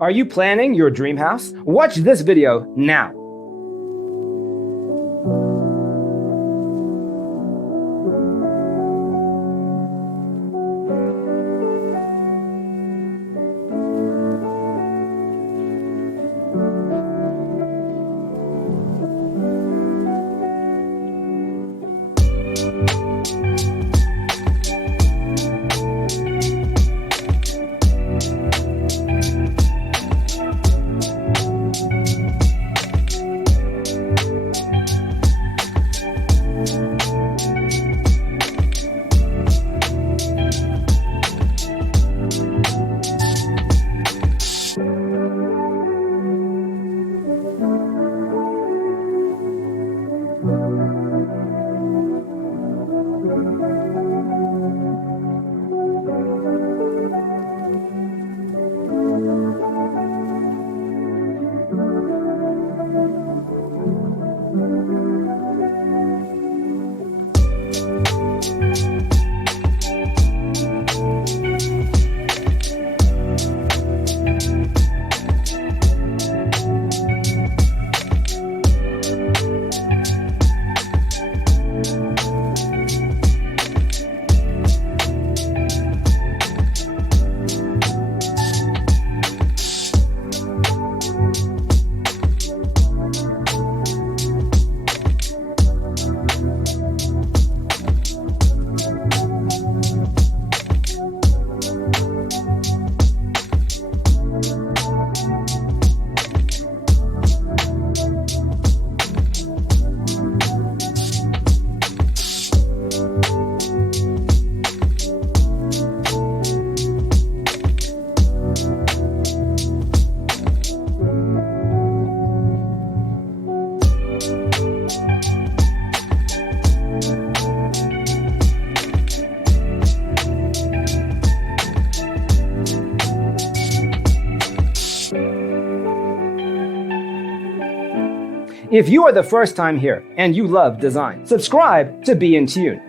Are you planning your dream house? Watch this video now. If you are the first time here and you love design, subscribe to Be in Tune.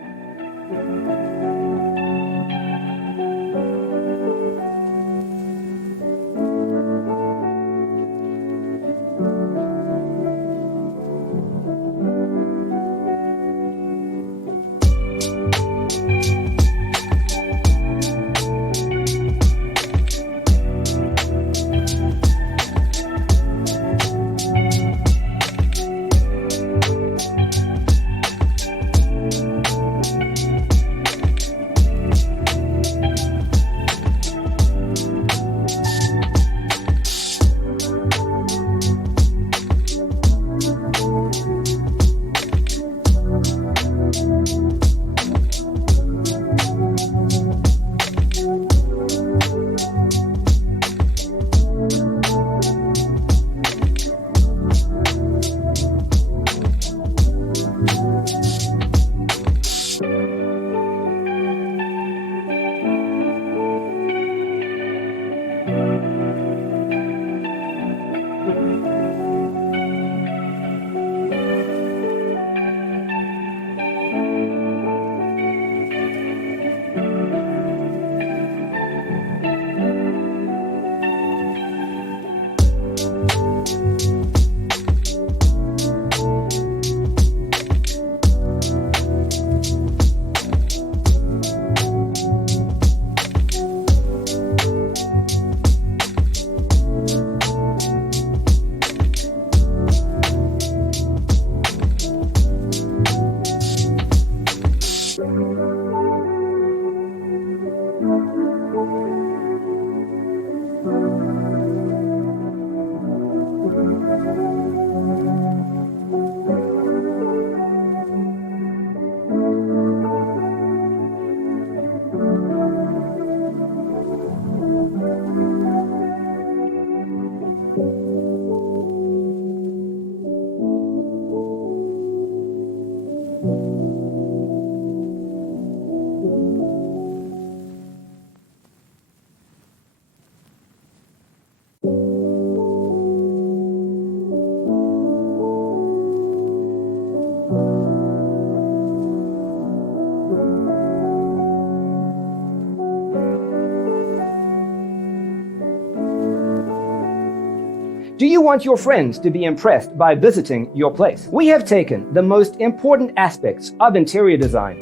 Do you want your friends to be impressed by visiting your place? We have taken the most important aspects of interior design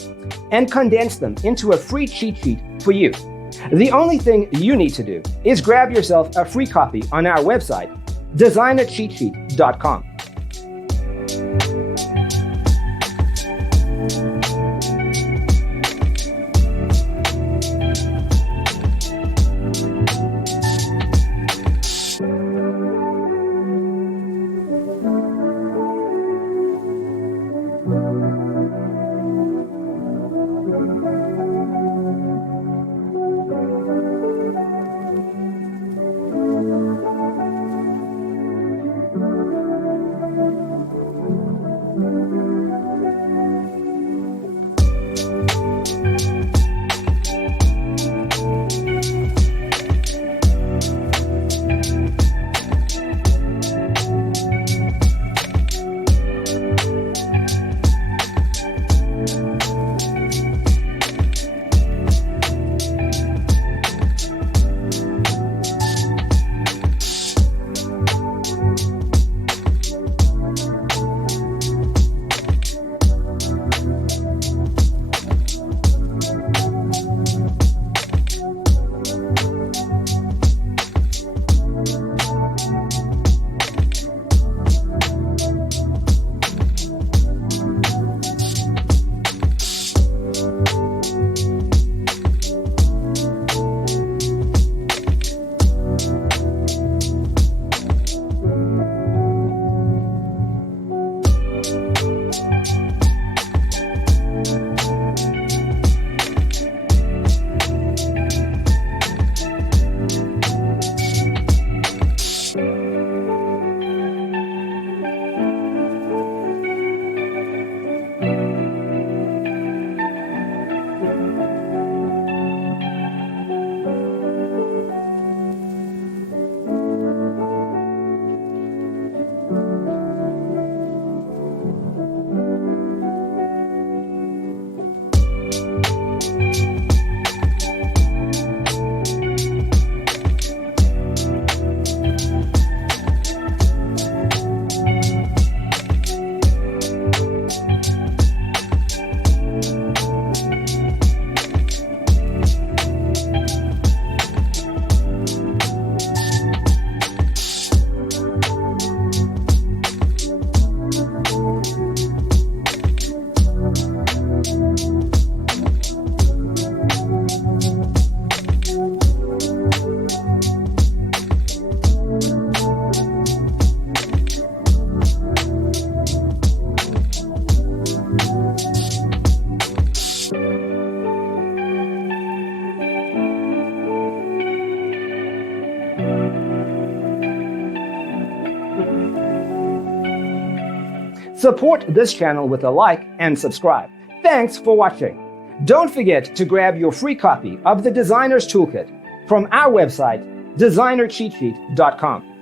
and condensed them into a free cheat sheet for you. The only thing you need to do is grab yourself a free copy on our website, designercheatsheet.com. Support this channel with a like and subscribe. Thanks for watching. Don't forget to grab your free copy of the Designer's Toolkit from our website, designercheatsheet.com.